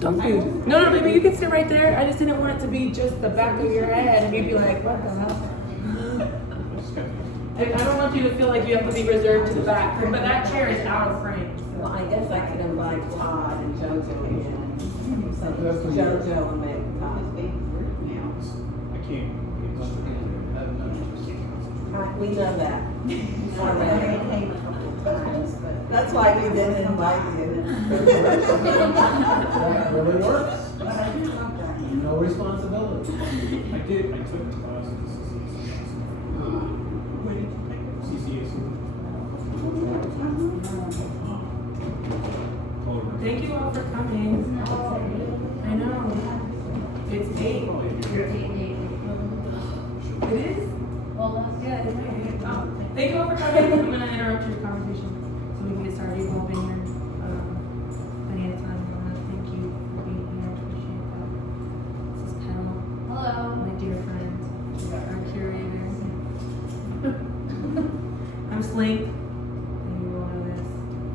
Don't be. No, baby, you can sit right there. I just didn't want it to be just the back of your head and you'd be like, what the hell? I don't want you to feel like you have to be reserved to the back, but that chair is out of frame. Well, I guess I could invite Todd and JoJo in. So JoJo and make Todd. I can't. We know that. That's why we didn't invite you. That really works. No responsibility. I took classes. CCAC. Thank you all for coming. I know. It's 8. It is? Well, that's good. Thank you all for coming. I'm going to interrupt your conversation so we can get started. You've all been here plenty of time. I want to thank you for being here. I appreciate that. This is Pell. Hello. My dear friend, our curator. I'm SLiNK. And you all know this.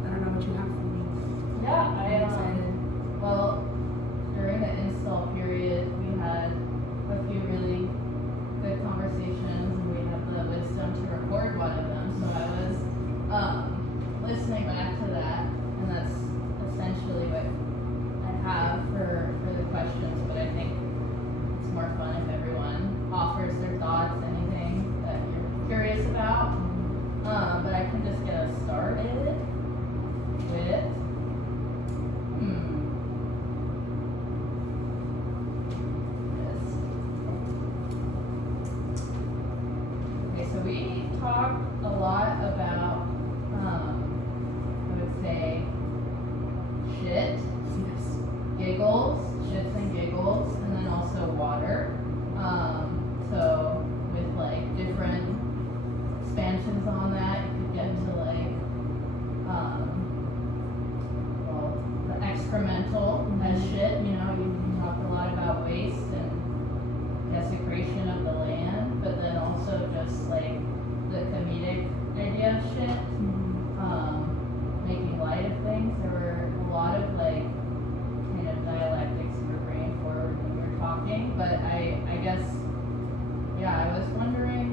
I don't know what you have for me. Yeah, I'm excited. well, during the install period, we had a few really good conversations, and we have the wisdom to record one of them. So I was listening back to that, and that's essentially what I have for the questions. But I think it's more fun if everyone offers their thoughts, anything that you're curious about. But I can just get us started with this. Okay, so we talk a lot about, I would say, shit, giggles, shits and giggles, and then also water. So with like different expansions on that, you could get to like, well, the excremental as shit, you know, you can talk a lot about waste and desecration of the land, but then also just like the comedic idea of shit, making light of things. There were a lot of like kind of dialectics you were bringing forward when you were talking, but I guess, yeah, I was wondering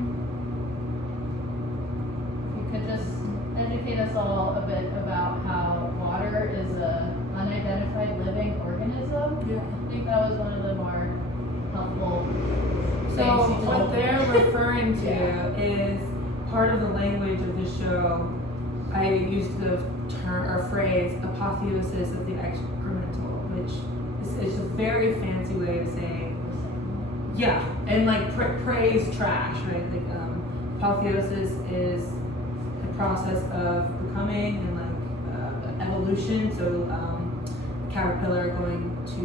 if you could just educate us all a bit about how water is a unidentified living organism. Yeah. I think that was one of the more helpful So things you what told me. they're referring to is part of the language of the show. I used the term or phrase apotheosis of the excremental, which is a very fancy way to say, yeah, and like praise trash, right? Like apotheosis is the process of becoming and like evolution. So caterpillar going to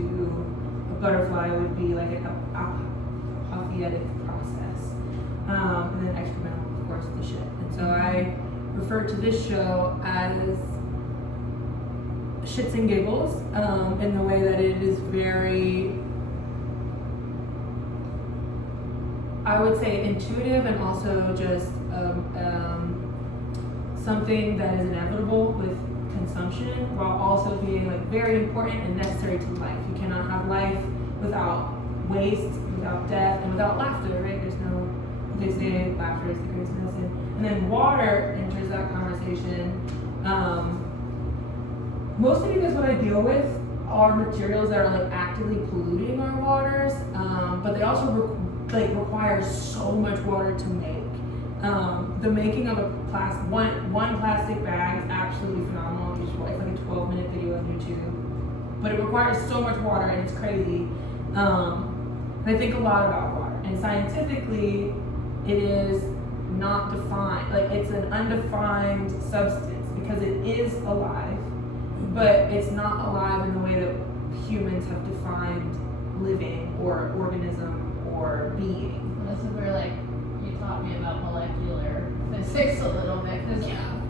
a butterfly would be like an apotheotic process, and then excremental, of course, the shit. And so I refer to this show as shits and giggles, in the way that it is very, I would say, intuitive and also just something that is inevitable with consumption, while also being like very important and necessary to life. You cannot have life without waste, without death, and without laughter, right? There's no, they say laughter is the greatest medicine. And then water enters that conversation. Mostly because what I deal with are materials that are like actively polluting our waters, but they also require so much water to make. The making of one plastic bag is absolutely phenomenal. You should watch like a 12-minute video on YouTube, but it requires so much water and it's crazy. And I think a lot about water, and scientifically, it is not defined. Like it's an undefined substance because it is alive, but it's not alive in the way that humans have defined living or organism or being. This is where like you taught me about molecular physics a little bit, because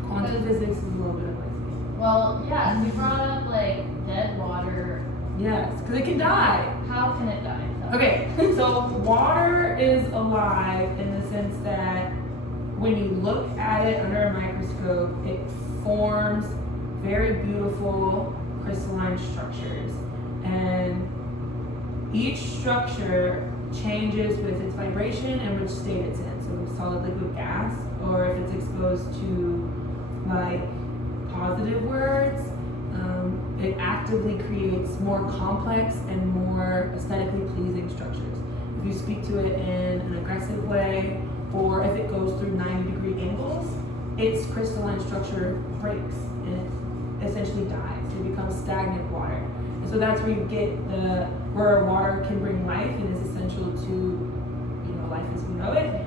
Quantum physics is a little bit of my thing. well, yeah, you brought up like dead water. Yes, because it can die. How can it die? Okay, so water is alive in the sense that when you look at it under a microscope, it forms very beautiful crystalline structures. And each structure changes with its vibration and which state it's in. So solid, liquid, gas, or if it's exposed to like positive words, it actively creates more complex and more aesthetically pleasing structures. If you speak to it in an aggressive way, or if it goes through 90-degree angles, its crystalline structure breaks and it essentially dies. It becomes stagnant water. And so that's where you get where water can bring life and is essential to, life as we know it,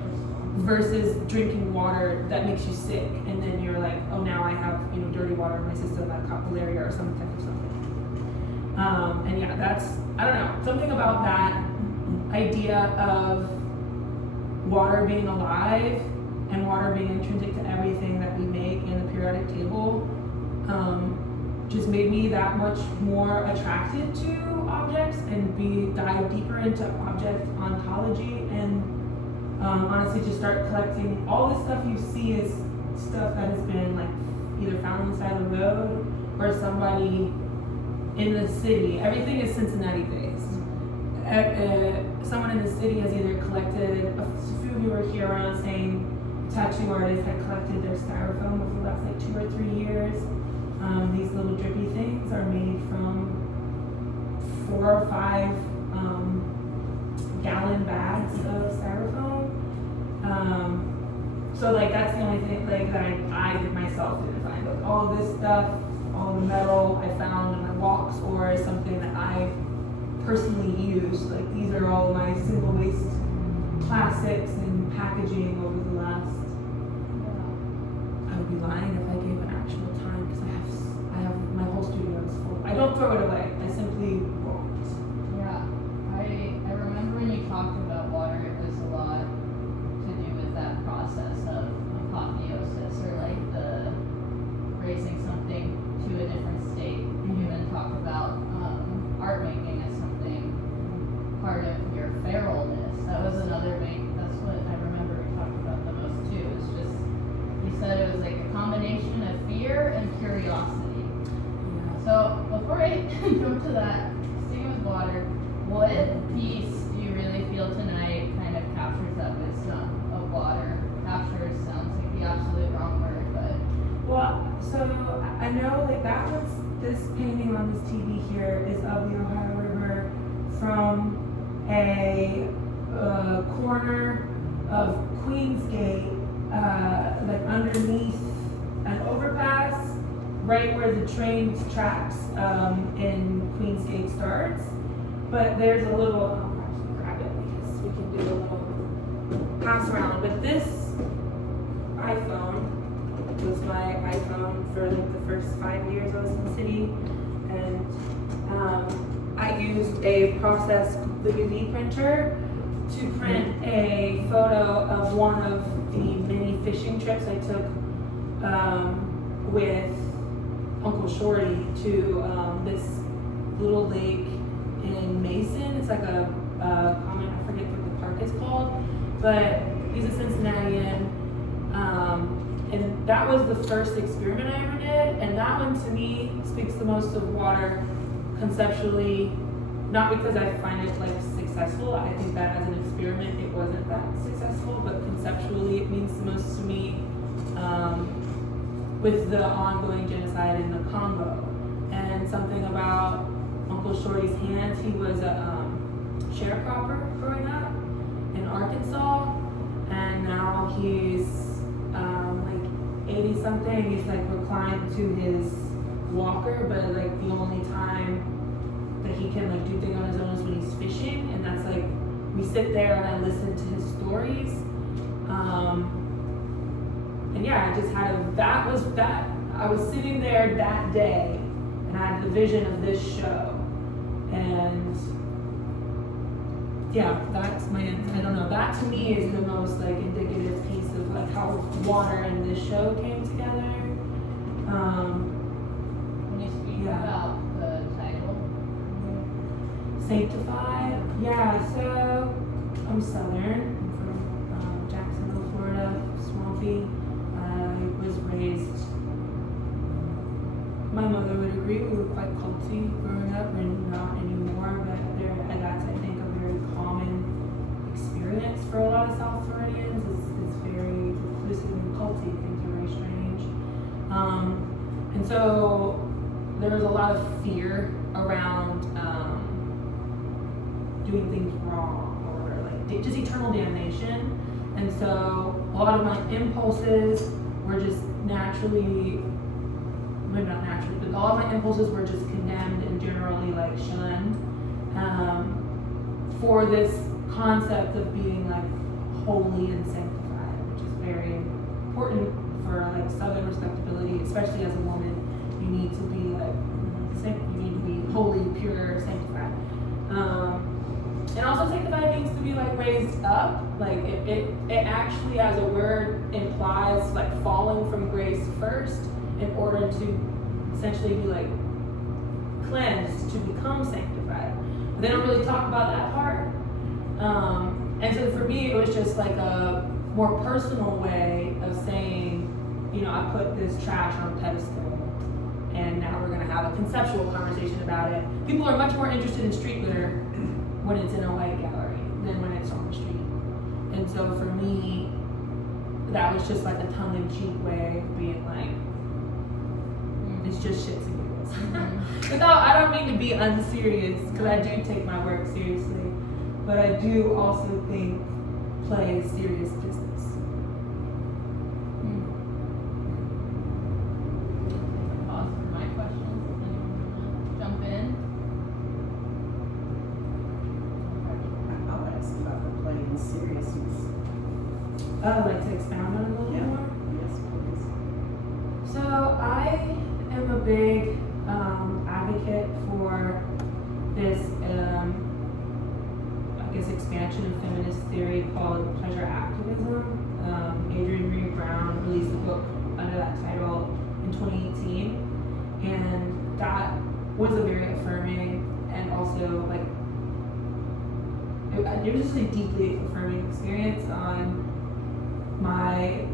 versus drinking water that makes you sick. And then you're like, oh, now I have, dirty water in my system, like cochlearia or some type of something. And yeah, that's, I don't know, something about that idea of water being alive and water being intrinsic to everything that we make in the periodic table just made me that much more attracted to objects and dive deeper into object ontology and honestly just start collecting all the stuff you see is stuff that has been like either found on the side of the road or somebody in the city. Everything is Cincinnati based. Someone in the city has either collected, a few of you were here around saying tattoo artists had collected their styrofoam over the last like 2 or 3 years. These little drippy things are made from 4 or 5 gallon bags of styrofoam. So like that's the only thing like that I did myself didn't find. But all of this stuff, all the metal I found in my walks or something that I personally use. Like these are all my single waste plastics and packaging over the last. I would be lying if I gave an actual time because I have my whole studio is full. I don't throw it away. I simply won't. Yeah, I remember when you talked about water, it was a lot to do with that process of apotheosis or like the raising something to a different state. You even talk about art making as something part of your feralness. That was another main, that's what I remember we talked about the most too. It's just, you said it was like a combination of fear and curiosity. So before I go to that, sticking with water, what piece do you really feel tonight kind of captures that wisdom of water? Captures sounds like the absolute wrong word, but. Well, so I know like that was this painting on this TV here is of the Ohio River from a corner of Queensgate, like underneath an overpass, right where the train tracks in Queensgate starts. But there's a little, I'll actually grab it because we can do a little pass around. But this iPhone was my iPhone for like the first 5 years I was in the city, and I used a processed UV printer to print a photo of one of the many fishing trips I took with Uncle Shorty to this little lake in Mason. It's like a common, I forget what the park is called, but he's a Cincinnatian. And that was the first experiment I ever did, and that one to me speaks the most of water conceptually, not because I find it like successful. I think that as an experiment it wasn't that successful, but conceptually it means the most to me with the ongoing genocide in the Congo. And something about Uncle Shorty's hands, he was a sharecropper growing up in Arkansas, and now he's 80 something, he's like reclined to his walker, but like the only time that he can like do things on his own is when he's fishing, and that's like we sit there and I listen to his stories. And yeah, I just had I was sitting there that day and I had the vision of this show, and yeah, that's my answer. I don't know. That to me is the most like indicative piece of like how water and this show came together. When you speak about the title, Sanctifi'd. Yeah. So I'm Southern. I'm from Jacksonville, Florida. Swampy. I was raised. My mother would agree we were quite culty growing up. We're not anymore, but at that time. see things are very strange. And so there was a lot of fear around doing things wrong or like just eternal damnation. And so a lot of my impulses were just naturally, maybe not naturally, but all of my impulses were just condemned and generally like shunned for this concept of being like holy and sanctified, which is very important for like Southern respectability, especially as a woman. You need to be like, you need to be holy, pure, sanctified. And also sanctified means to be like raised up. Like it actually as a word implies like falling from grace first in order to essentially be like cleansed to become sanctified. But they don't really talk about that part. And so for me, it was just like a more personal way of saying, you know, I put this trash on a pedestal, and now we're going to have a conceptual conversation about it. People are much more interested in street litter when it's in a white gallery than when it's on the street. And so for me, that was just like a tongue-in-cheek way of being like, it's just shits and giggles. I don't mean to be unserious, because I do take my work seriously, but I do also think play is serious business. Pause for my questions. Anyone jump in? I'll ask about the play and seriousness. I'd like to expound on it a little Yeah. more. Yes, please. So I am a big advocate for this, I guess, expansion of feminist theory called pleasure activism. Adrienne Marie Brown released a book under that title in 2018, and that was a very affirming and also like it was just a deeply affirming experience on my.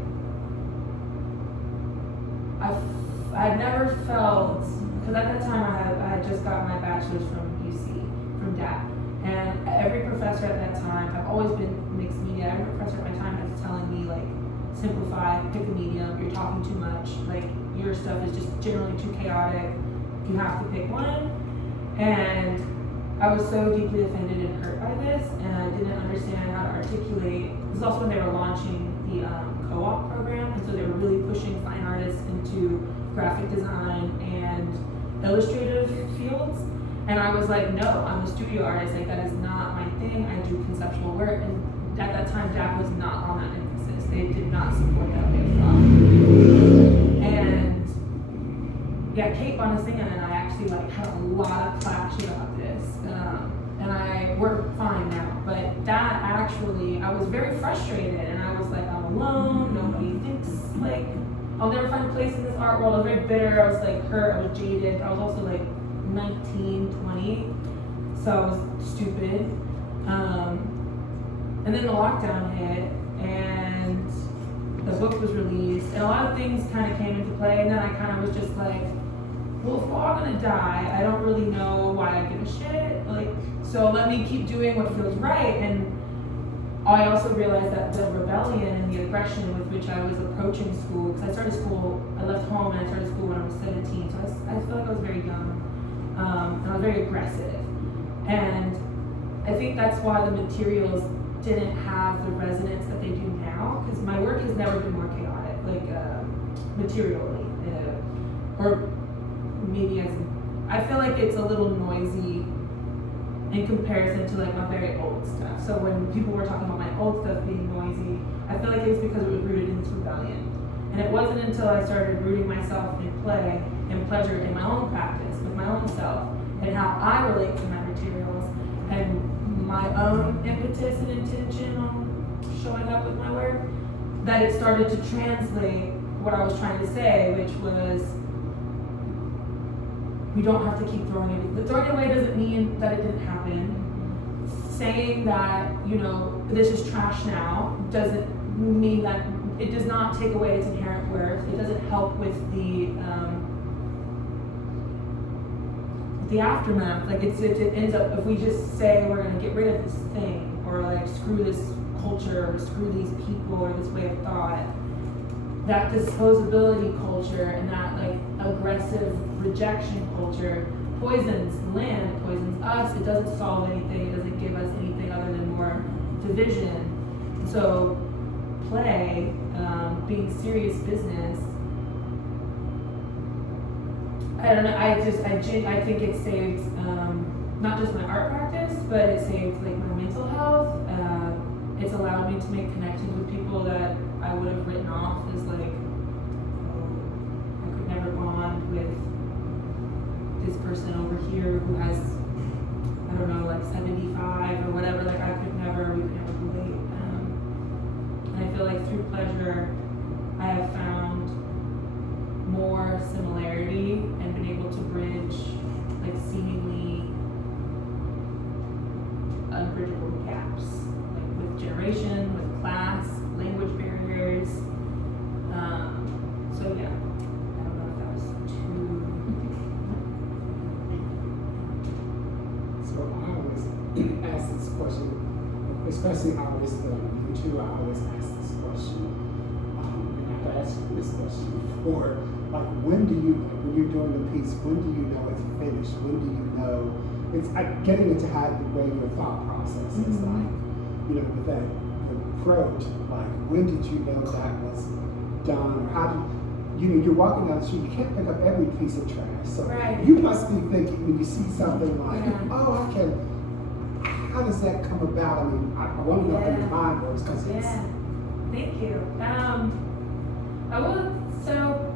I've never felt, because at that time I had just got my bachelor's from UC, from DAP, and every professor at that time, I've always been mixed media, every professor at my time was telling me like, simplify, pick a medium, you're talking too much, like your stuff is just generally too chaotic, you have to pick one. And I was so deeply offended and hurt by this, and I didn't understand how to articulate. This is also when they were launching the co-op program, and so they were really pushing fine artists into graphic design and illustrative fields. And I was like, no, I'm a studio artist, like that is not my thing, I do conceptual work. And at that time, DAP was not on that emphasis. They did not support that way of thought. And yeah, Kate Bonasian and I actually like had a lot of clash about this. And we're fine now, but that actually, I was very frustrated, and I was like, I'm alone, nobody thinks like, I'll never find a place in this art world. I was very bitter, I was like hurt, I was jaded, I was also like 19, 20, so I was stupid. And then the lockdown hit, and the book was released, and a lot of things kind of came into play, and then I kind of was just like, well, if we're all gonna die, I don't really know why I give a shit, like, so let me keep doing what feels right. And I also realized that the rebellion and the aggression with which I was approaching school, because I started school, I left home and I started school when I was 17, so I feel like I was very young, and I was very aggressive. And I think that's why the materials didn't have the resonance that they do now, because my work has never been more chaotic, like materially, or maybe I feel like it's a little noisy in comparison to like my very old stuff. So when people were talking about my old stuff being noisy, I feel like it was because it was rooted in this rebellion. And it wasn't until I started rooting myself in play and pleasure in my own practice, with my own self, and how I relate to my materials, and my own impetus and intention on showing up with my work, that it started to translate what I was trying to say, which was, we don't have to keep throwing it. Throwing it away doesn't mean that it didn't happen. Saying that, you know, this is trash now doesn't mean that, it does not take away its inherent worth. It doesn't help with the aftermath. Like it ends up, if we just say we're gonna get rid of this thing, or like screw this culture, or screw these people, or this way of thought, that disposability culture and that like aggressive rejection culture poisons the land, poisons us. It doesn't solve anything. It doesn't give us anything other than more division. So play, being serious business, I don't know, I think it saves not just my art practice, but it saves like my mental health. It's allowed me to make connections with people that I would have written off as like, oh, I could never bond with this person over here who has, I don't know, like 75 or whatever, like we could never relate. And I feel like through pleasure, I have found more similarity and been able to bridge like seemingly unbridgeable gaps, like with generation, with class, language barriers. So yeah, I don't know if that was too. So I always ask this question, especially I always you too. I always ask this question, and I've asked you this question before. Like, when you're doing the piece, when do you know it's finished? When do you know it's getting into how the way your thought process is like, you know, with that approach. Like, when did you know that was done? Or how do you know, you're walking down the street, you can't pick up every piece of trash. So Right. you must be thinking when you see something like, Yeah. oh, I can. How does that come about? I mean, I want to know how your mind works because it's. Yeah, thank you. I will, so,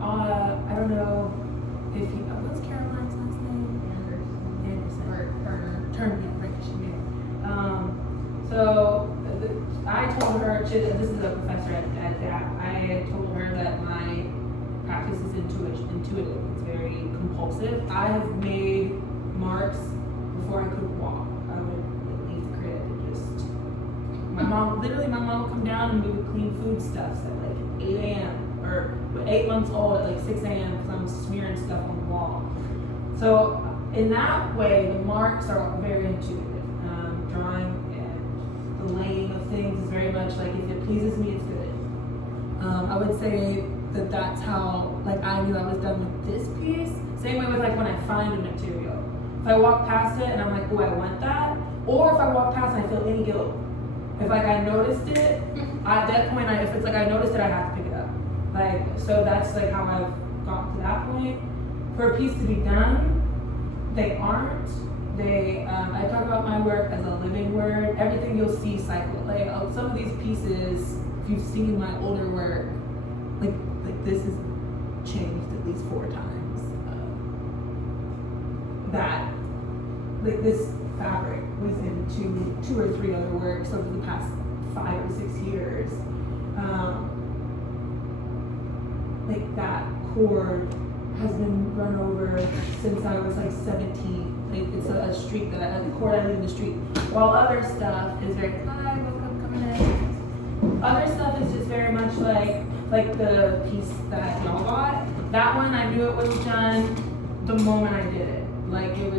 I don't know if you, what's Caroline's last name? Anderson. Or Turner, yeah, right, she made it. So, I told her, this is a professor at DAP, I had told her that my practice is intuitive, it's very compulsive. I have made marks before I could walk. I would leave the crib and just, my mom would come down and we would clean foodstuffs at like 8 a.m. or 8 months old at like 6 a.m. because I'm smearing stuff on the wall. So in that way, the marks are very intuitive. Drawing and the laying of things is very much like, if it pleases me, it's good. I would say that that's how, like, I knew I was done with this piece. Same way with like when I find a material. If I walk past it and I'm like, oh, I want that, or if I walk past and I feel any guilt. If like I noticed it, at that point, if it's like I noticed it, I have to pick it up. Like, so that's like how I've gotten to that point. For a piece to be done, they aren't. I talk about my work as a living word. Everything you'll see cycle. Like some of these pieces, if you've seen my older work, like this has changed at least 4 times. That, like this fabric was in two or three other works over the past 5 or 6 years. Like that cord has been run over since I was like 17. Like it's a street a cord I leave in the street. While other stuff is very, hi, welcome, coming in. Other stuff is just very much like the piece that y'all got. That one I knew it was done the moment I did it. Like it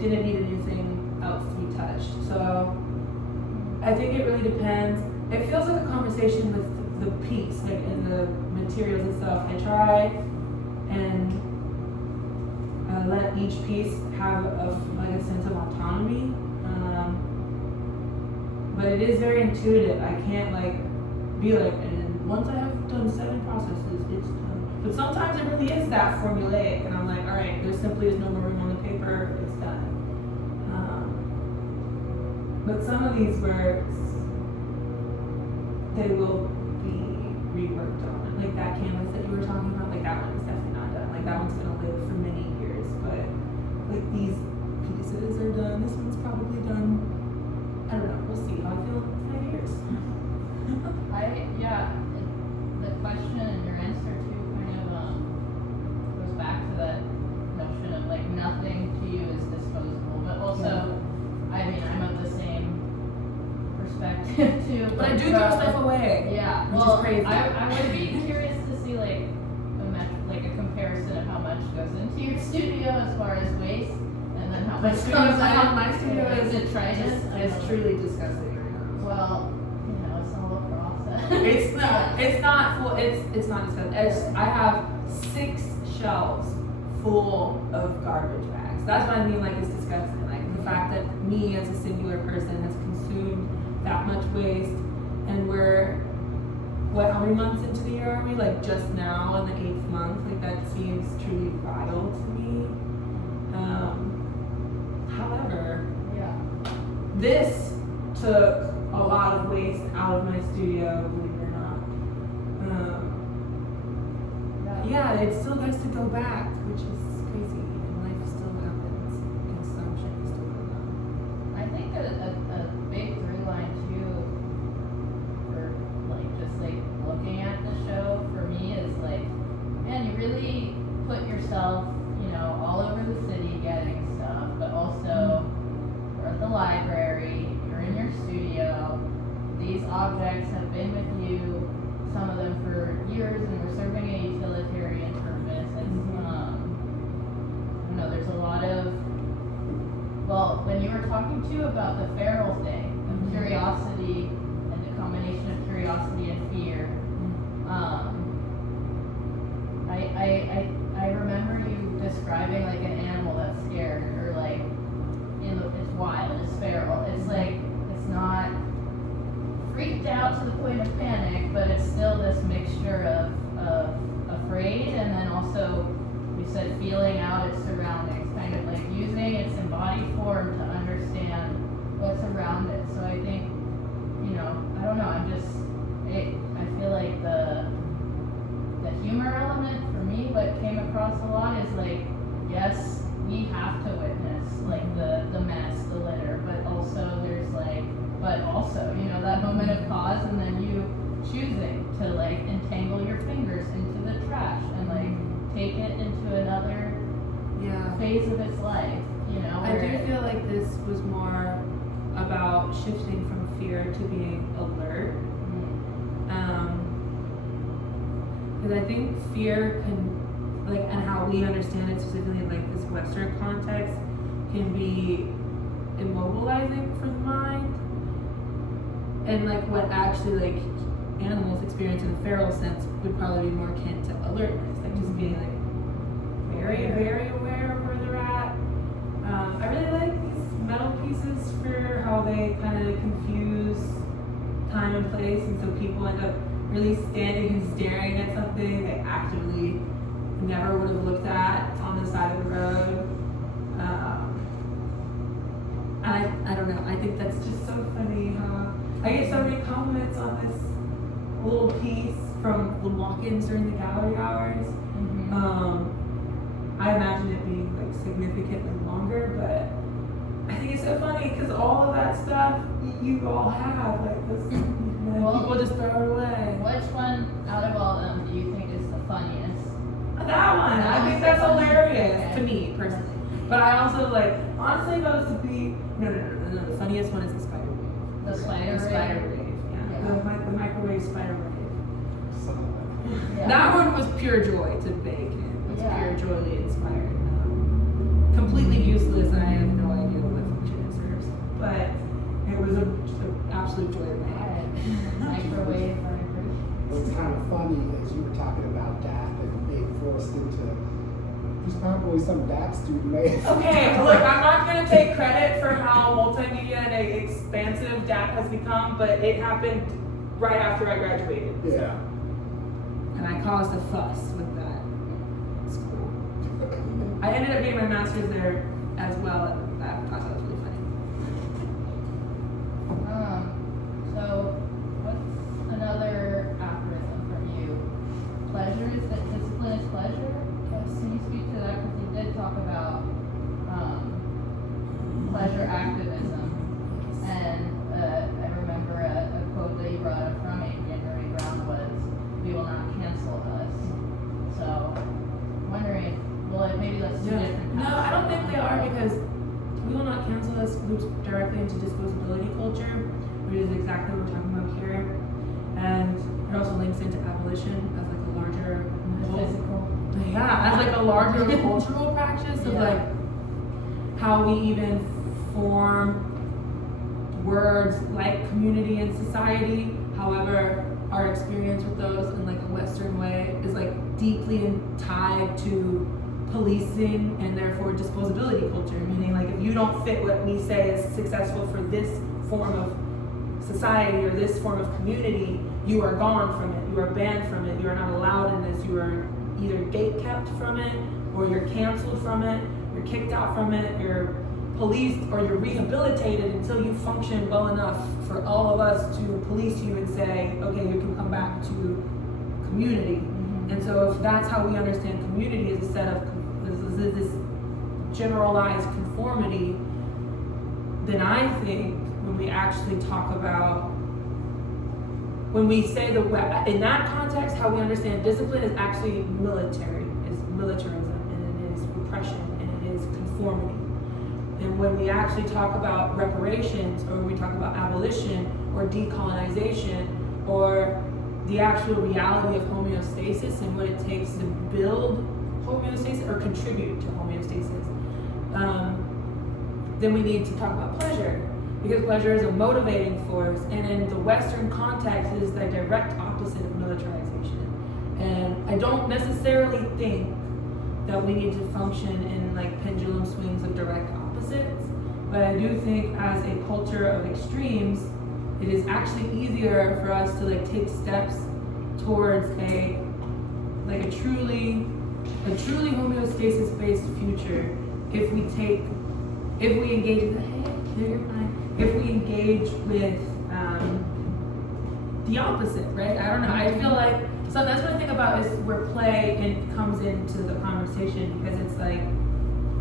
didn't need anything else to be touched. So I think it really depends. It feels like a conversation with the piece, like in the materials and stuff. I try and let each piece have a sense of autonomy. But it is very intuitive. I can't be like, and once I have done 7 processes, it's done. But sometimes it really is that formulaic, and I'm like, all right, there simply is no more room on the paper. It's done. But some of these works, they will be reworked on. Like that canvas that you were talking about, like that one is definitely not done. Like that one's gonna live for many years. But like these pieces are done. This one's probably done. I don't know. We'll see how I feel in 5 years. The question and your answer too kind of goes back to that notion of like nothing to you is disposable, but also, I mean, I'm of the same perspective too. But I do throw stuff away. Yeah, which well, is crazy. I would be curious to see like a comparison of how much goes into your studio as far as waste, and then how much comes out. My studio is is truly disgusting right now. Well, you know, it's all a process. It's not. It's not full. It's not disgusting. I have 6 shelves full of garbage bags. That's what I mean. Like, it's disgusting. Like the fact that me as a singular person has consumed that much waste, and we're how many months into the year are we? Like just now in the 8th month. Like that seems truly vile to me. However, Yeah. this took a lot of waste out of my studio, believe it or not. Yeah, it still has to go back, which is crazy, and life still happens. Consumption is still going on. I think a big through line too, for like just like looking at the show for me is like, man, you really put yourself, all over the city getting stuff, but also you're at the library, you're in your studio. These objects have been with you, some of them for years, and we're serving a utilitarian purpose. And there's a lot of, well, when you were talking too about the Feral's Day, of curiosity and the combination of curiosity and fear, I remember you describing like an animal that's scared, or like it's wild, it's feral. It's like it's not freaked out to the point of panic, but it's still this mixture of afraid, and then also you said feeling out its surroundings, kind of like using its embodied form to understand what's around it. So I think, I don't know, I feel like the humor element for me, what came across a lot is like, yes, we have to witness like the mess, the litter, but also there's like, that moment of pause, and then you choosing to like entangle your fingers into the trash and like take it into another phase of its life, I do feel like this was more about shifting from fear to being alert. Because I think fear can, like, and how we understand it specifically in like this Western context, can be immobilizing for the mind. And like what actually like animals experience in the feral sense would probably be more akin to alertness, like just being like very, very aware of where they're at. I really like these metal pieces for how they kind of confuse time and place, and so people end up really standing and staring at something they actively never would have looked at on the side of the road. I don't know, I think that's just so funny how I get so many compliments on this little piece from the walk-ins during the gallery hours. I imagine it being like significantly longer, but I think it's so funny because all of that stuff you all have, like this, people just throw it away. Which one out of all of them do you think is the funniest? That one, I think that's hilarious Okay. to me personally. But I also like, honestly, if I was to be, no, the funniest one is the spider wave. The spider wave, yeah. Yeah. The microwave spider wave. Yeah. That one was pure joy to bake in. It was Yeah. pure joyly inspired. Completely useless, and I have no idea what function it serves. But it was just an absolute joy to make. Microwave vibration. What's kind of funny is you were talking about DAP and being forced into, there's probably some DAP student made. Okay, look, I'm not going to take credit for how multimedia and expansive DAP has become, but it happened right after I graduated. Yeah. And I caused a fuss with that school. I ended up getting my master's there as well, and I thought that was really funny. So what's another aphorism from you? Pleasure is that discipline is pleasure. Can you speak to that? Because you did talk about pleasure activism, and I remember a quote that you brought up from Adrienne Marie Brown was, "We will not cancel us." So, I'm wondering, maybe that's two different. No, I don't think they are, because we will not cancel us loops directly into disposability culture, which is exactly what we're talking about here, and it also links into abolition as like a larger Physical. as like a larger cultural practice of like how we even form words like community and society. However, our experience with those in like a Western way is like deeply tied to policing and therefore disposability culture, meaning like if you don't fit what we say is successful for this form of society or this form of community, you are gone from it, you are banned from it, you are not allowed in this, you are either gate kept from it, or you're canceled from it, you're kicked out from it, you're policed, or you're rehabilitated until you function well enough for all of us to police you and say, okay, you can come back to community. And so if that's how we understand community as a set of this generalized conformity, then I think when we actually talk about, when we say in that context, how we understand discipline is actually military, is militarism, and it is repression, and it is conformity. And when we actually talk about reparations, or when we talk about abolition, or decolonization, or the actual reality of homeostasis and what it takes to build homeostasis or contribute to homeostasis, then we need to talk about pleasure, because pleasure is a motivating force, and in the Western context it is the direct opposite of militarization. And I don't necessarily think that we need to function in like pendulum swings of direct opposites, but I do think as a culture of extremes, it is actually easier for us to like take steps towards a truly homeostasis-based future if we engage with the opposite, right? I don't know. I feel like, so that's what I think about is where play comes into the conversation, because it's like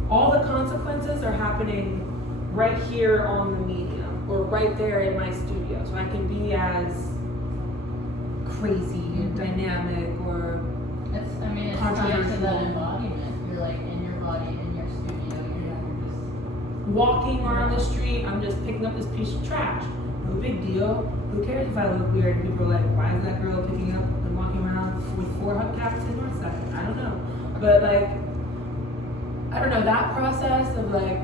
all the consequences are happening right here on the medium, or right there in my studio. So I can be as crazy and dynamic or It's tied to that embodiment. You're like in your body, in your studio, you're just walking around the street. I'm just picking up this piece of trash. No big deal. Who cares if I look weird? And people are like, why is that girl picking up and walking around with 4 hubcaps in Northside? I don't know. But like, I don't know, that process of like,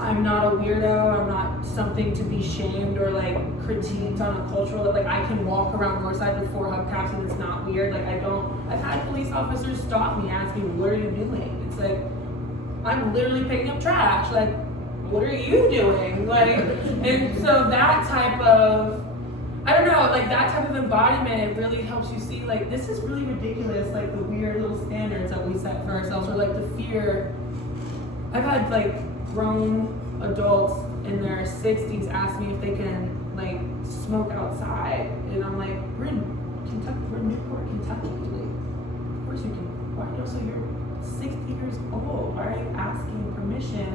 I'm not a weirdo, I'm not something to be shamed or like critiqued on a cultural, like I can walk around Northside with 4 hubcaps and it's not weird. Like I've had police officers stop me, ask me, what are you doing? It's like, I'm literally picking up trash. Like, what are you doing? Like, and so that type of, I don't know, like that type of embodiment really helps you see like, this is really ridiculous, like the weird little standards that we set for ourselves, or like the fear. I've had like grown adults in their 60s ask me if they can like smoke outside, and I'm like, we're in Kentucky, we're in Newport, Kentucky. Like, of course you can. Why? So you're 60 years old. Why are you asking permission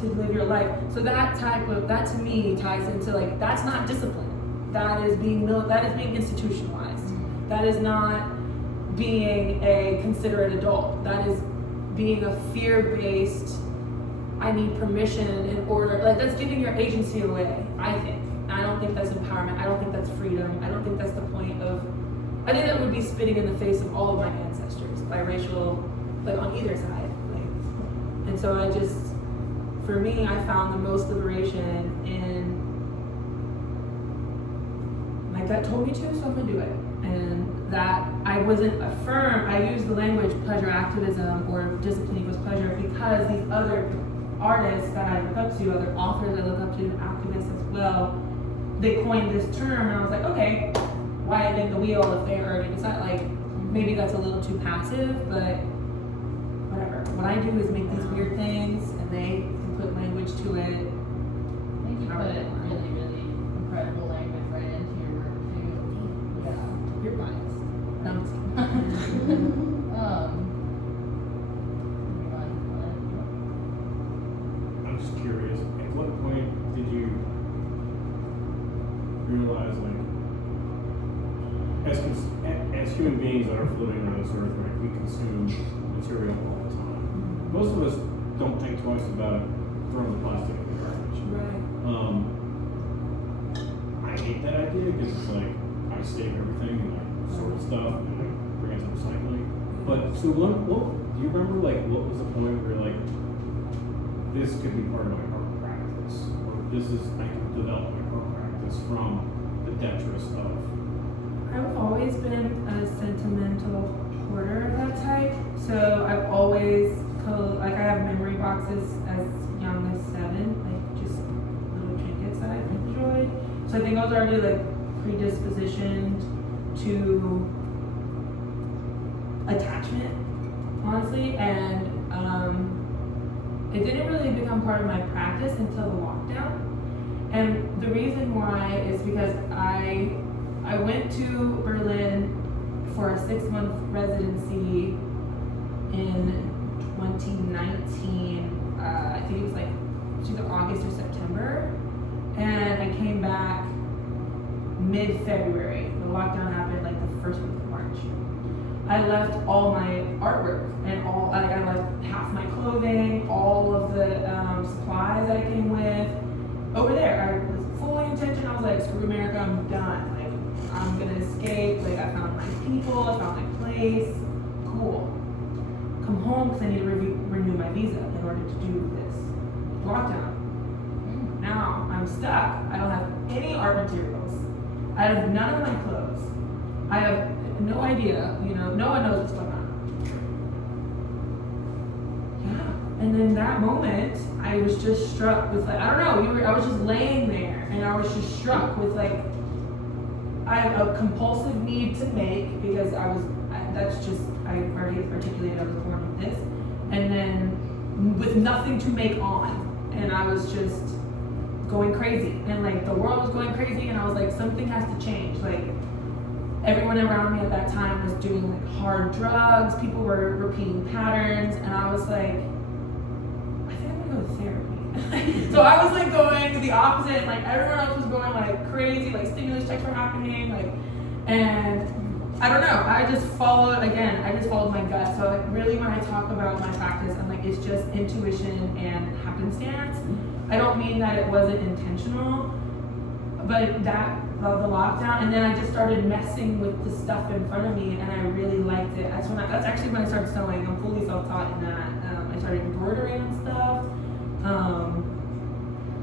to live your life? So that to me ties into like, that's not discipline. That is being institutionalized. That is not being a considerate adult. That is being a fear-based, I need permission in order, like that's giving your agency away, I think. I don't think that's empowerment. I don't think that's freedom. I don't think that's the point of, I think that would be spitting in the face of all of my ancestors, biracial, like on either side. Like, and so for me, I found the most liberation in, my gut told me to, so I'm gonna do it. And that I wasn't affirmed, I used the language pleasure activism or discipline equals pleasure because these other artists that I look up to, other authors I look up to, activists as well, they coined this term, and I was like, okay, why invent the wheel if they already decided? Like, maybe that's a little too passive, but whatever. What I do is make these weird things, and they can put language to it. I think you put really, really incredible language right into your work too. Yeah, you're biased. No, I'm just kidding. I'm just curious, at what point did you realize, like, as human beings that are floating around this earth, right, we consume material all the time. Most of us don't think twice about throwing the plastic in the garbage. Right. I hate that idea because it's like, I save everything and I sort stuff and like bring it to recycling. But so what do you remember, like, what was the point where you're like, this could be part of my art practice, or I can develop my art practice from the detritus of I've always been a sentimental hoarder of that type. So I've always, like I have memory boxes as young as 7, like just little trinkets that I've enjoyed. So I think I was already like predispositioned to attachment, honestly, and it didn't really become part of my practice until the lockdown. And the reason why is because I went to Berlin for a 6-month residency in 2019. I think it was like either August or September, and I came back mid-February. The lockdown happened like the first week of March. I left all my artwork and I left half my clothing, all of the supplies that I came with over there. I was fully intention. I was like, screw America, I'm done. Like, I'm gonna escape. Like, I found my people, I found my place. Cool. Come home because I need to renew my visa in order to do this lockdown. Now I'm stuck. I don't have any art materials. I have none of my clothes. I have no idea, no one knows what's going on. Yeah, and in that moment, I was just struck with like, I don't know, I was just laying there and I was just struck with like, I have a compulsive need to make because I already articulated I was born with this, and then with nothing to make on, and I was just going crazy, and like the world was going crazy, and I was like, something has to change. Like, everyone around me at that time was doing like hard drugs, people were repeating patterns, and I was like, I think I'm gonna go to therapy. So I was like going the opposite, and like everyone else was going like crazy, like stimulus checks were happening, like, and I don't know, I just followed my gut. So like really when I talk about my practice, I'm like, it's just intuition and happenstance. I don't mean that it wasn't intentional, but that the lockdown, and then I just started messing with the stuff in front of me, and I really liked it. That's actually when I started sewing. I'm fully self-taught in that. I started embroidering and stuff.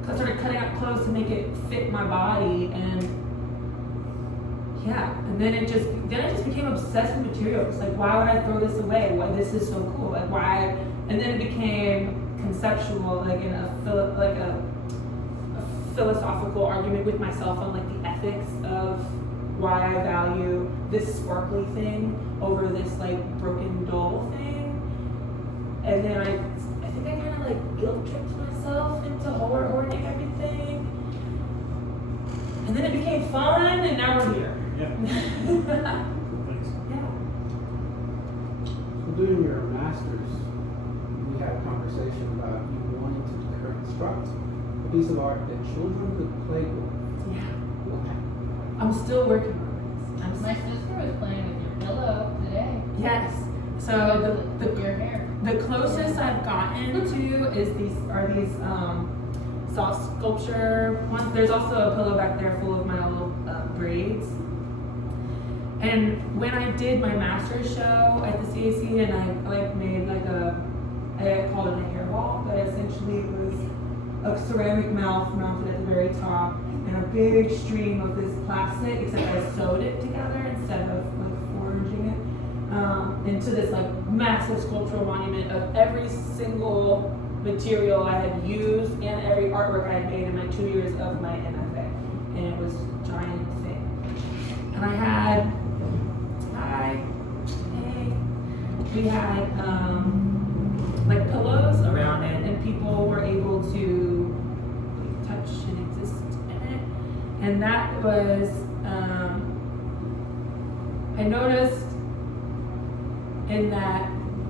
I started cutting up clothes to make it fit my body, and yeah. And then I just became obsessed with materials. Like, why would I throw this away? Why this is so cool? Like, why? And then it became conceptual, like in a philosophical argument with myself on like the ethics of why I value this sparkly thing over this like broken dull thing. And then I think I kind of like guilt tripped myself into hoarding everything. And then it became fun, and now we're here. Yeah. Thanks. Yeah. So doing your master's, we had a conversation about you wanting to construct a piece of art that children could play with. Yeah. Okay. I'm still working on this. My sister was playing with your pillow today. Yes. So With your hair. the closest I've gotten to is these soft sculpture ones. There's also a pillow back there full of my little braids. And when I did my master's show at the CAC, and I like made like I called it a hair wall, but essentially it was a ceramic mouth mounted at the very top, and a big stream of this plastic, except I sewed it together instead of like forging it into this like massive sculptural monument of every single material I had used and every artwork I had made in my 2 years of my MFA, and it was a giant thing. And I had, we had like pillows around it, and people were able to like, touch and exist in it. And that was, I noticed in that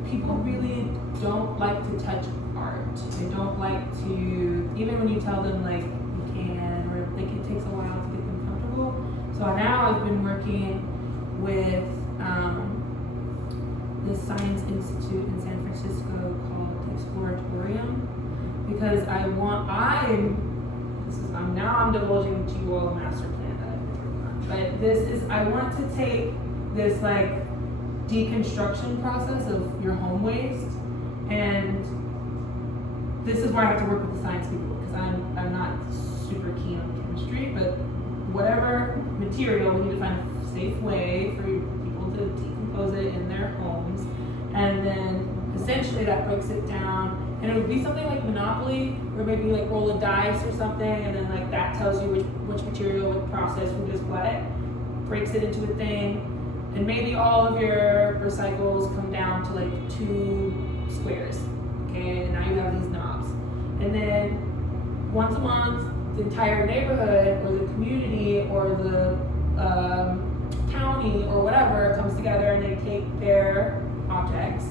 people really don't like to touch art. They don't like to, even when you tell them like you can, or like it takes a while to get them comfortable. So now I've been working with this science institute in San Francisco called Exploratorium, because I'm divulging to you all a master plan that I've been working on. But I want to take this like deconstruction process of your home waste, and this is where I have to work with the science people, because I'm not super keen on chemistry, but whatever material, we need to find a safe way for people to decompose it in their homes. And then essentially that breaks it down. And it would be something like Monopoly, where maybe like roll a dice or something, and then like that tells you which material, what process, who does what, breaks it into a thing. And maybe all of your recycles come down to like 2 squares. Okay, and now you have these knobs. And then once a month, the entire neighborhood or the community or the county or whatever comes together and they take their objects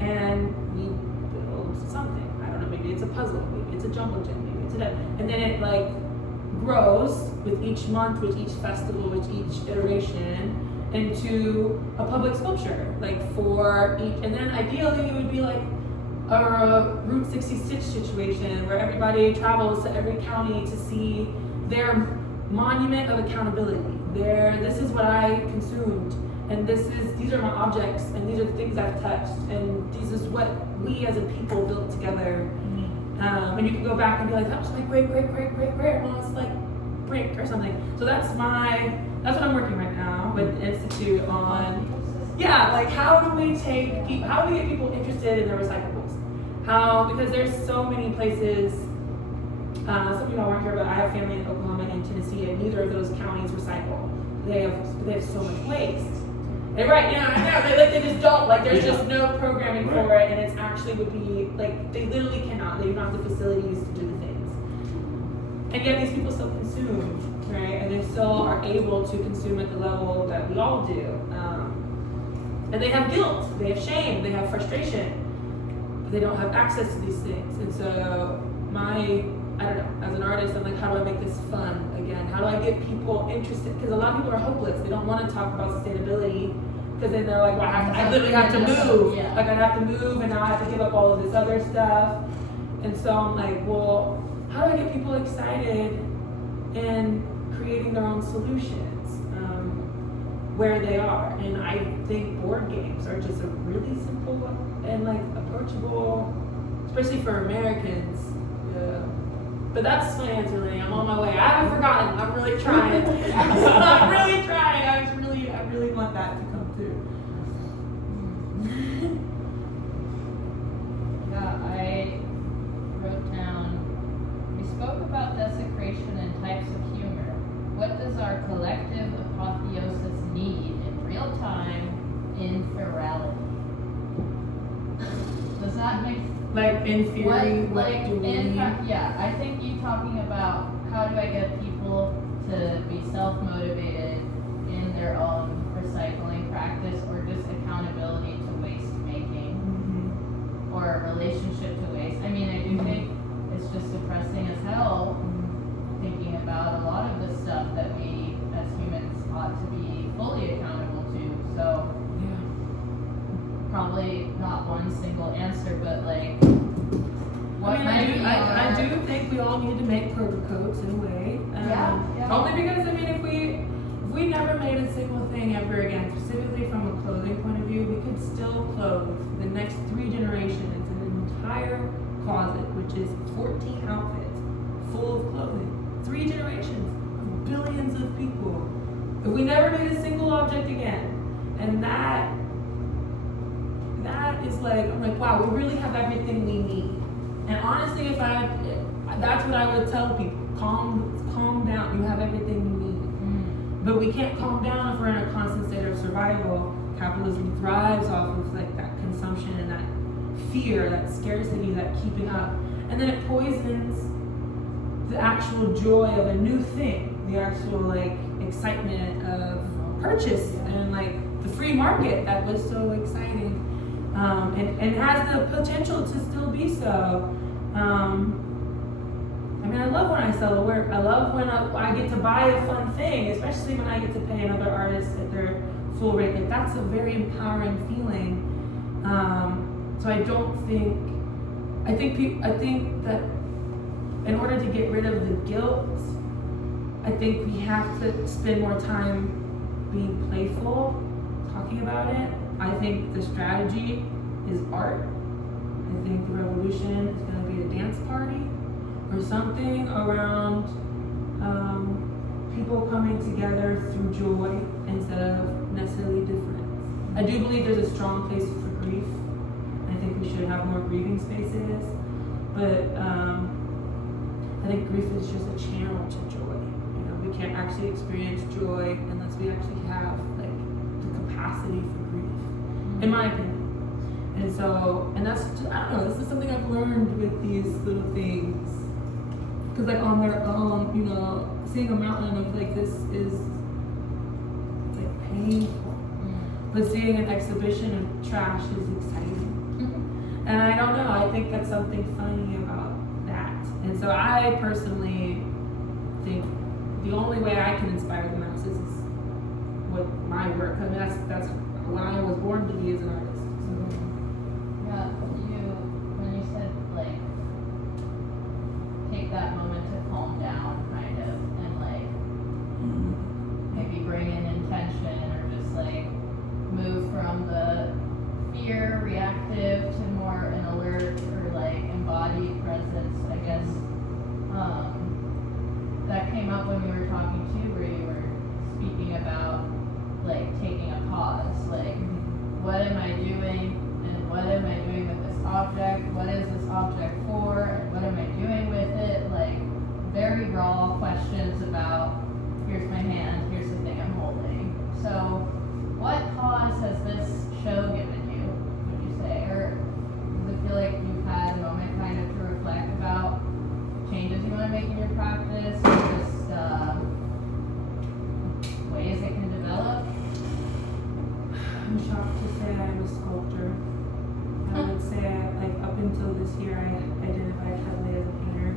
and we build something. I don't know, maybe it's a puzzle, maybe it's a jumbo gym, maybe it's a, and then it like grows with each month, with each festival, with each iteration into a public sculpture, like for each, and then ideally it would be like a Route 66 situation where everybody travels to every county to see their monument of accountability. This is what I consumed, and these are my objects, and these are the things I've touched, and this is what we as a people built together. And you can go back and be like, that was my great grandma's like brick or something. So that's what I'm working right now with the Institute on. Yeah, like how do we get people interested in their recyclables? Because there's so many places, some people aren't here, but I have family in Oklahoma and Tennessee, and neither of those counties recycle. They have so much waste. And right now, I know, they just don't, like there's just no programming for it, and it's actually would be, like they literally cannot, they don't have the facilities to do the things. And yet these people still consume, right? And they still are able to consume at the level that we all do. And they have guilt, they have shame, they have frustration. They don't have access to these things. And so I don't know, as an artist, I'm like, how do I make this fun again? How do I get people interested? Because a lot of people are hopeless. They don't want to talk about sustainability because then they're like, well, I literally have to move. Yeah. Like I have to move and now I have to give up all of this other stuff. And so I'm like, well, how do I get people excited in creating their own solutions where they are? And I think board games are just a really simple and like approachable, especially for Americans. Yeah. But that's my answer, Lenny. I'm on my way. I haven't forgotten. I'm really trying. I'm really trying. I really want that to come through. Yeah, I wrote down, we spoke about desecration and types of humor. What does our collective apotheosis need in real time in virality? Does that make sense? Like in theory, what do we need? Yeah, I think you talking about how do I get people to be self-motivated in their own recycling practice or just accountability to waste making or a relationship to waste. I mean, I do think it's just depressing as hell thinking about a lot of the stuff that we as humans ought to be fully accountable to. So probably not one single answer, but like what I do think we all need to make proper coats in a way. Only because if we never made a single thing ever again, specifically from a clothing point of view, we could still clothe the next 3 generations in an entire closet, which is 14 outfits full of clothing. 3 generations of billions of people. If we never made a single object again, and that is like, I'm like, wow, we really have everything we need. And honestly, that's what I would tell people. Calm down. You have everything you need. But we can't calm down if we're in a constant state of survival. Capitalism thrives off of like that consumption and that fear, that scarcity, that keeping up. And then it poisons the actual joy of a new thing, the actual like excitement of purchase and like the free market that was so exciting. And has the potential to still be so. I love when I sell a work. I love when I get to buy a fun thing, especially when I get to pay another artist at their full rate. Like that's a very empowering feeling. So I think that in order to get rid of the guilt, I think we have to spend more time being playful, talking about it. I think the strategy is art. I think the revolution is going to be a dance party or something around people coming together through joy instead of necessarily difference. I do believe there's a strong place for grief. I think we should have more grieving spaces, but I think grief is just a channel to joy. You know, we can't actually experience joy unless we actually have like the capacity for grief, in my opinion. And so, and that's, I don't know, this is something I've learned with these little things. Because like on their own, you know, seeing a mountain of like this is like painful. But seeing an exhibition of trash is exciting. And I don't know, I think that's something funny about that. And so I personally think the only way I can inspire the masses is with my work. I mean, that's what I was born to be as an artist. Yeah, when you said like take that moment to calm down kind of and like maybe bring in intention or just like move from the fear reactive to more an alert or like embodied presence, I guess that came up when we were talking too, where you were speaking about like taking a pause, like what am I doing? What am I doing with this object? What is this object for? And what am I doing with it? Like very raw questions about here's my hand, here's the thing I'm holding. So what pause has this show given you, would you say? Or does it feel like you've had a moment kind of to reflect about changes you want to make in your practice or just ways it can develop? I'm shocked to say I'm a sculptor. I would say, like, up until this year, I identified heavily as a painter.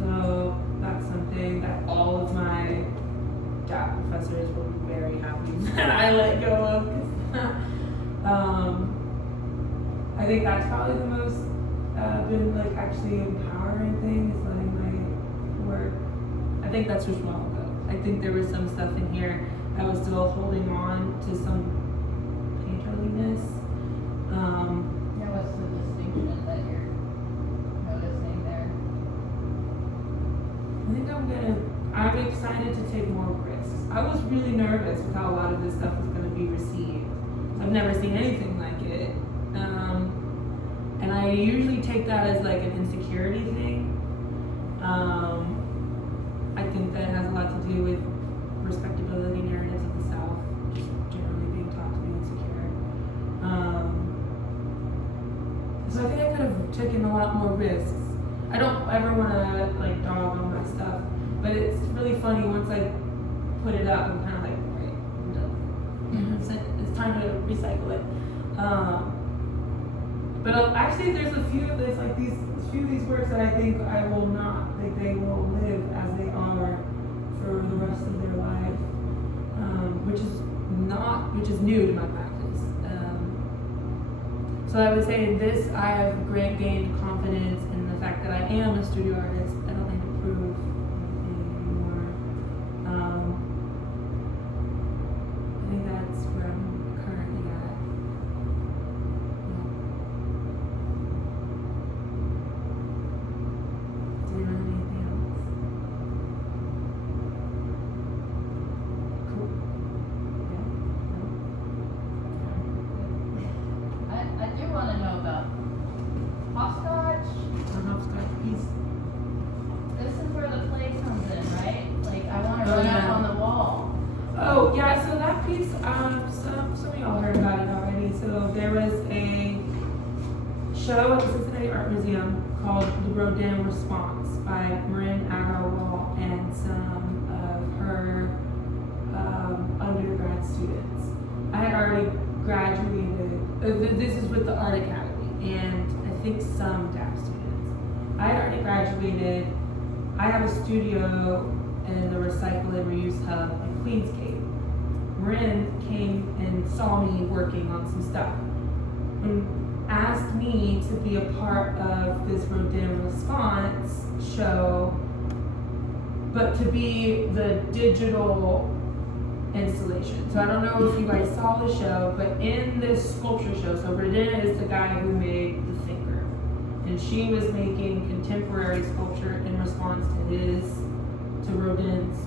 So that's something that all of my DAP professors will be very happy that I let go of. I think that's probably the most been like actually empowering thing is letting my work. I think that's just wrong though. I think there was some stuff in here that was still holding on to some painterliness. Yeah, what's the distinction that you're noticing there? I think I'm excited to take more risks. I was really nervous with how a lot of this stuff was going to be received. I've never seen anything like it. And I usually take that as like an insecurity thing. I think that has a lot to do with respectability narratives of the South, just generally being taught to be insecure. So I think I could have taken a lot more risks. I don't ever want to like dog on my stuff, but it's really funny once I put it up. I'm kind of like, right, I'm done. It's time to recycle it. But actually, there's a few of this, like these few of these works that I think I will not, like they will live as they are for the rest of their life, which is new to my practice. So I would say in this, I have gained confidence in the fact that I am a studio artist. I don't need to prove anything anymore. I think that's where I'm currently at. Do you know anything else? Cool. I do want to know about hopscotch. Hopscotch piece. This is where the play comes in, right? Like I want to Oh, run yeah. up on the wall. Oh yeah, so that piece, some of y'all heard about it already. So there was a show at the Cincinnati Art Museum called The Rodin Response by Miranda and some of her undergrad students. I had already graduated. This is with the Art Academy, and I think some DAP students. I had already graduated. I have a studio in the Recycle and Reuse Hub in Queensgate. Miranda came and saw me working on some stuff and asked me to be a part of this Rodin Response show, but to be the digital installation. So I don't know if you guys saw the show, but in this sculpture show, so Rodin is the guy who made the thinker, and she was making contemporary sculpture in response to his to rodents,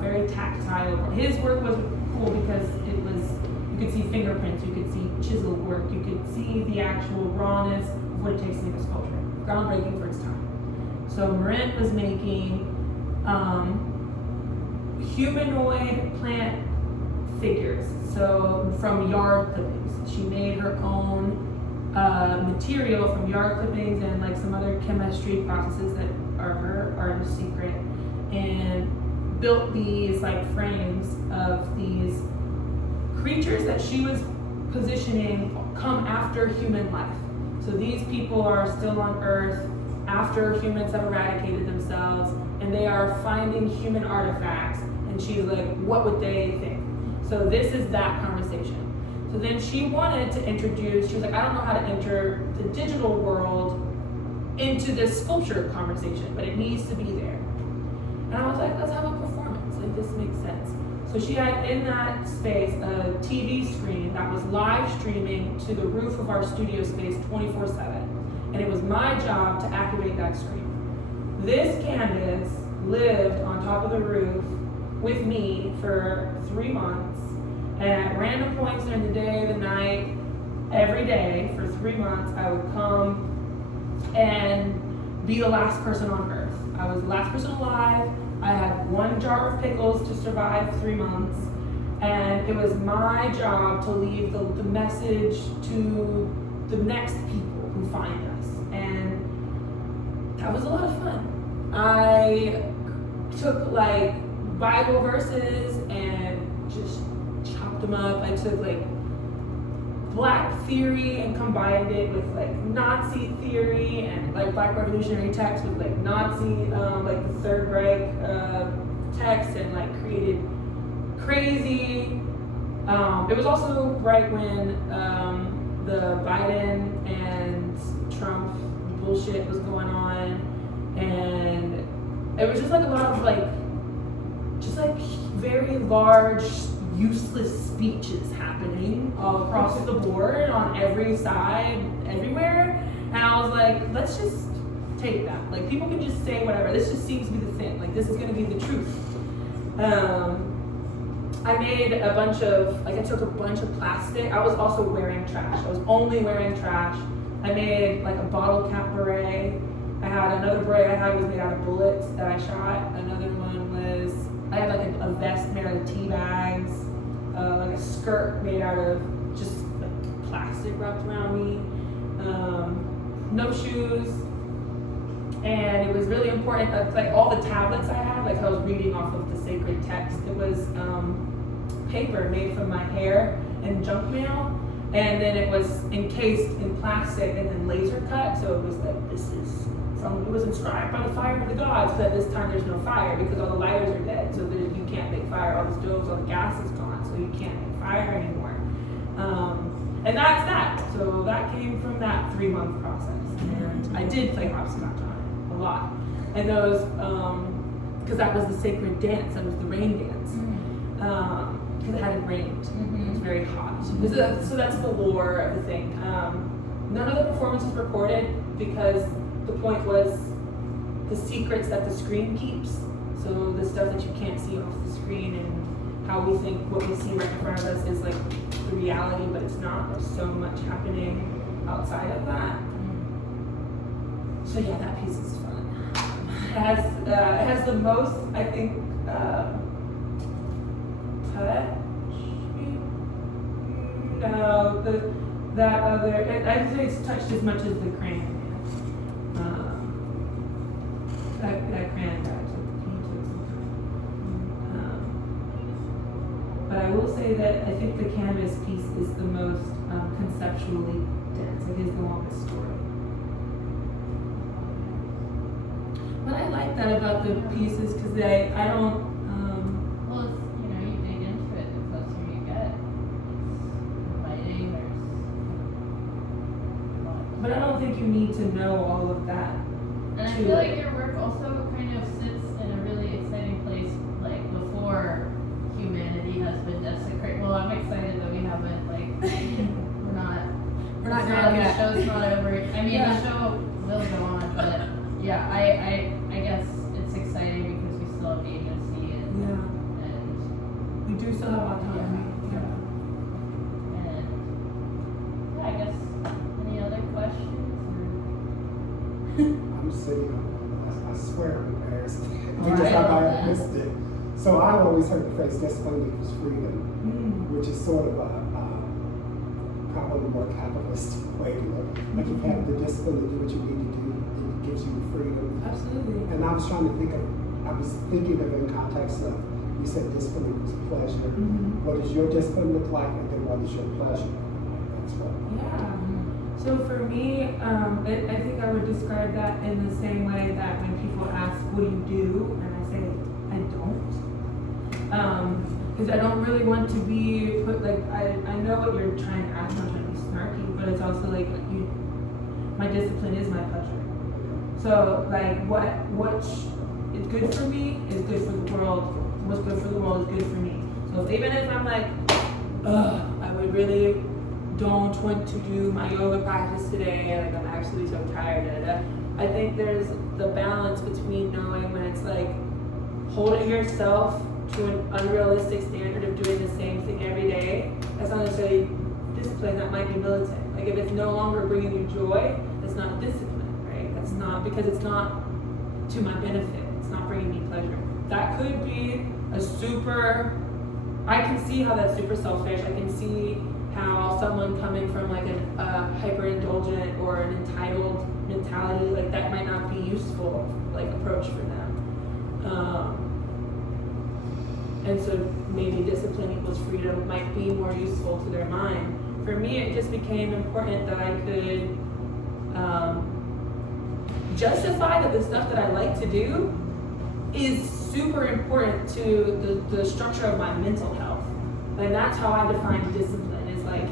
very tactile. His work was cool because it was, you could see fingerprints, you could see chisel work, you could see the actual rawness of what it takes to make a sculpture. Groundbreaking for its time. So Miranda was making humanoid plant figures, so from yard clippings. She made her own material from yard clippings and like some other chemistry processes that are her artist secret, and built these like frames of these creatures that she was positioning come after human life. So these people are still on Earth after humans have eradicated themselves, and they are finding human artifacts, and she's like, what would they think? So this is that conversation. So then she wanted to introduce, she was like, I don't know how to enter the digital world into this sculpture conversation, but it needs to be there. And I was like, let's have a performance, like this makes sense. So she had in that space a TV screen that was live streaming to the roof of our studio space 24/7. And it was my job to activate that screen. This canvas lived on top of the roof with me for 3 months. And at random points during the day, the night, every day for 3 months, I would come and be the last person on Earth. I was the last person alive. I had 1 jar of pickles to survive 3 months. And it was my job to leave the message to the next people who find us. And that was a lot of fun. I took like Bible verses and just chopped them up. I took like Black theory and combined it with like Nazi theory and like Black revolutionary text with like Nazi, like the Third Reich text, and like created crazy. It was also right when the Biden and Trump bullshit was going on, and it was just like a lot of like, just like very large, useless speeches happening all across the board on every side, everywhere. And I was like, let's just take that. Like, people can just say whatever. This just seems to be the thing. Like, this is gonna be the truth. I made a bunch of, like, I took a bunch of plastic. I was also wearing trash. I was only wearing trash. I made like a bottle cap beret. I had another beret I had was made out of bullets that I shot. Another one was, I had like a vest made out of tea bags, like a skirt made out of just like plastic wrapped around me, no shoes. And it was really important that like all the tablets I had, like I was reading off of the sacred text, it was paper made from my hair and junk mail. And then it was encased in plastic and then laser cut. So it was like, this is from, it was inscribed by the fire of the gods. But at this time there's no fire because all the lighters are dead. So you can't make fire. All the stoves, all the gas is gone. So you can't make fire anymore. And that's that. So that came from that 3-month process. And I did play hopscotch on it a lot. And those, because that was the sacred dance. That was the rain dance. Because it hadn't rained. It was very hot. So that's the lore of the thing. None of the performances recorded because the point was the secrets that the screen keeps. So the stuff that you can't see off the screen and how we think what we see right in front of us is like the reality, but it's not. There's so much happening outside of that. So yeah, that piece is fun. It has the most, I think, touch. No, that other, I'd say it's touched as much as the crayon. That crayon guy took some time. But I will say that I think the canvas piece is the most conceptually dense. It is the longest story. But I like that about the pieces because I don't. Well, it's, you know, you dig into it, the closer you get. But I don't think you need to know all of that. And I feel like your work also kind of sits in a really exciting place, like before humanity has been desecrated. Well, I'm excited that we haven't, like, we're not done yet. The show's not over. I mean, the show will go on, but yeah, I guess it's exciting because we still have sitting on. I swear I'm embarrassed Right. because I missed it. So I always heard the phrase discipline equals freedom, which is sort of a probably a more capitalist way to look. Like you have the discipline to do what you need to do, and it gives you the freedom. Absolutely. And I was thinking of in context of, you said discipline equals pleasure. What does your discipline look like, and then what is your pleasure? That's what. Yeah. So for me, I think I would describe that in the same way that when people ask, what do you do? And I say, I don't. Because I don't really want to be put, like, I know what you're trying to ask, I'm not trying to be snarky, but it's also like, my discipline is my pleasure. So, like, what is good for me is good for the world. What's good for the world is good for me. So even if I'm like, I would really don't want to do my yoga practice today, like I'm actually so tired, I think there's the balance between knowing when it's like holding yourself to an unrealistic standard of doing the same thing every day. That's not necessarily discipline, that might be militant. Like if it's no longer bringing you joy, that's not discipline, right? That's not, because it's not to my benefit, it's not bringing me pleasure. That could be I can see how that's super selfish. I can see how someone coming from like a hyper-indulgent or an entitled mentality, like that might not be useful, like approach for them. And so maybe discipline equals freedom might be more useful to their mind. For me, it just became important that I could justify that the stuff that I like to do is super important to the structure of my mental health. Like that's how I define discipline, is like,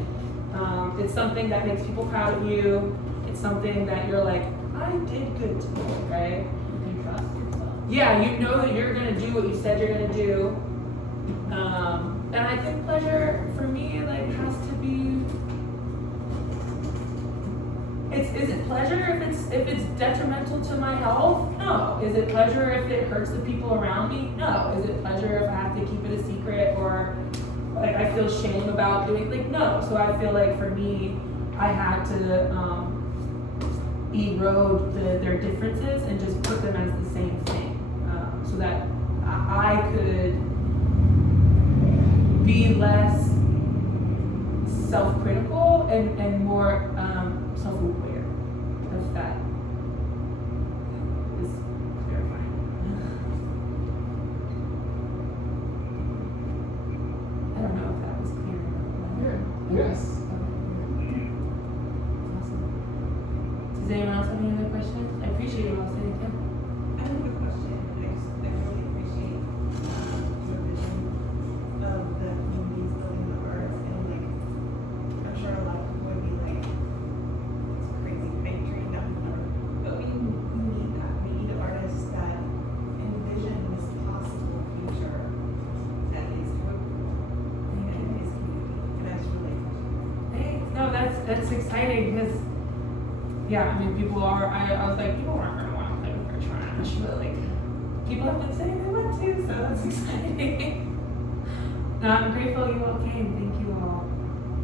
it's something that makes people proud of you. It's something that you're like, I did good today, right? You can trust yourself. Yeah, you know that you're gonna do what you said you're gonna do. And I think pleasure for me like has to be. Is it pleasure if it's detrimental to my health? No. Is it pleasure if it hurts the people around me? No. Is it pleasure if I have to keep it a secret or like I feel shame about doing like no. So I feel like for me, I had to erode their differences and just put them as the same thing, so that I could be less self-critical and more self-aware. If that is clarifying. I don't know if that was clear enough. Yes. Awesome. Does anyone else have any other questions? I appreciate you all saying yeah. I have a question. I really appreciate your vision of the communities building the arts, and like I'm sure a lot of people would be like, it's crazy pipe dream down the road. But we need that. We need artists that envision this possible future that is fruitful in his community. And that's really appreciated. Thanks. No, that's exciting because yeah, I mean people are I was like, people aren't gonna want to play with our trash, but like people have been saying they want to, so that's exciting. No, I'm grateful you all came. Thank you all.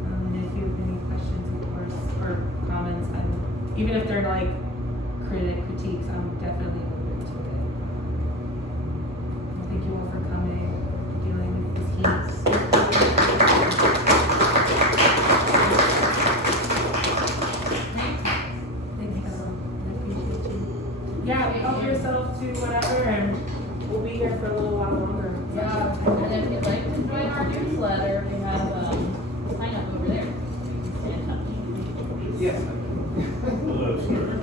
And if you have any questions, of course, or comments, even if they're like critiques, I'm definitely open to it. Thank you all for coming, dealing with this heat. Yeah, help yourself to whatever, and we'll be here for a little while longer. Yeah, and if you'd like to join our newsletter, we have sign up over there. Hello, sir.